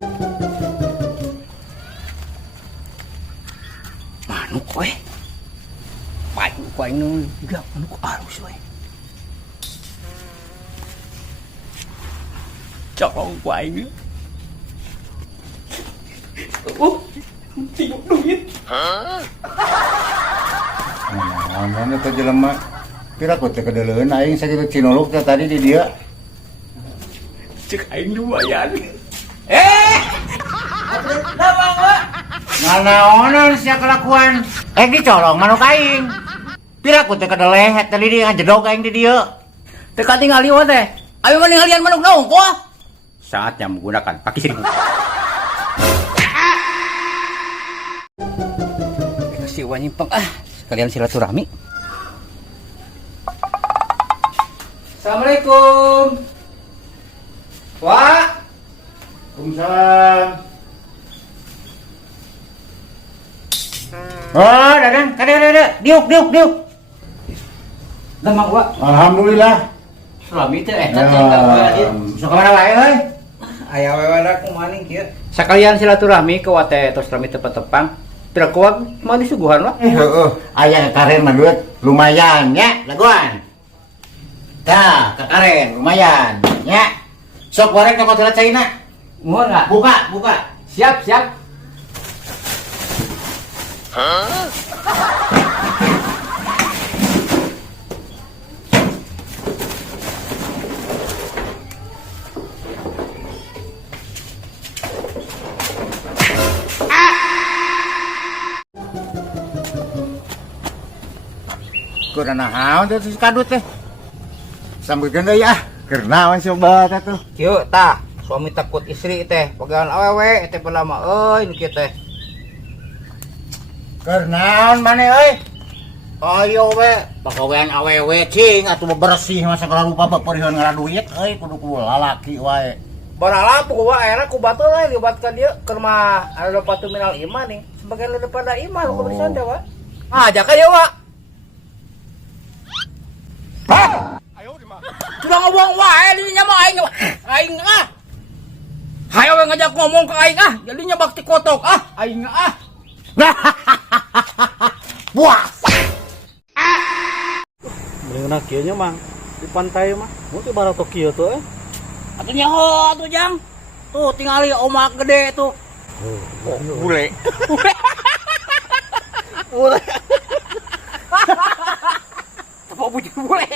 Manuk we. Payu ku aing nu juga manuk alus we. Colong ku aing. Tiga duit. Mana teh jelema? Pira ku teh kedeleun aing sakitu cinolog teh tadi di dieu. Cek aing lumayan. Nganaonan sia kelakuan. Dicolong manuk aing. Pira ku teh kedeleh tadi di ngajedog aing di dieu. Teu katingali we teh. Ayo maningalian manuk naon ko? Saatnya menggunakan kaki seribu. Kasih uang nyimpang sekalian silaturahmi. Assalamualaikum. Wah. Waalaikumsalam. Oh, Dadang, kada. Diuk. Gampang gua. Alhamdulillah. Suami teh eta teh ka Sok mana wae euy? aya wewe ku maning kieu. Sakalian silaturahmi ke wate tos rami tepang-tepang. Pira kuat mani suguhan lah. Heeh, aya karen mah duit lumayan nya, laguan. Tah, karen lumayan nya. Sok goreng ka kotoran caina. Mohon enggak? Buka. Siap. Kurang naon teh si kadut teh. Sambutkeun deui ah. Keur naon coba teh tuh. Kieu tah, suami takut istri teh, pegangan awewe teh pelama euy nu kieu teh. Keur naon maneh euy? Ayo we, pagawean awewe cing atuh bersih masa kalau lupa beperiheun ngara duit euy kudu lalaki wae. Barala pokok wae era ku batur we libatkan dia keur mah anu patu minal iman nih. Sebagai daripada iman ku berisan teh wa. Ajak aja wa. Sudah ngomong wae dinya mah aing ah. Hayo we ngajak ngomong ke aing ah, jadinya bakti kotok ah, aing ah. Puas. Bener kieu nya mang di pantai mah. Mun teh bara Tokyo tuh Atuh nyaho atuh Jang. Tuh tingali omak gede tuh. Bule. Apa bujur bule?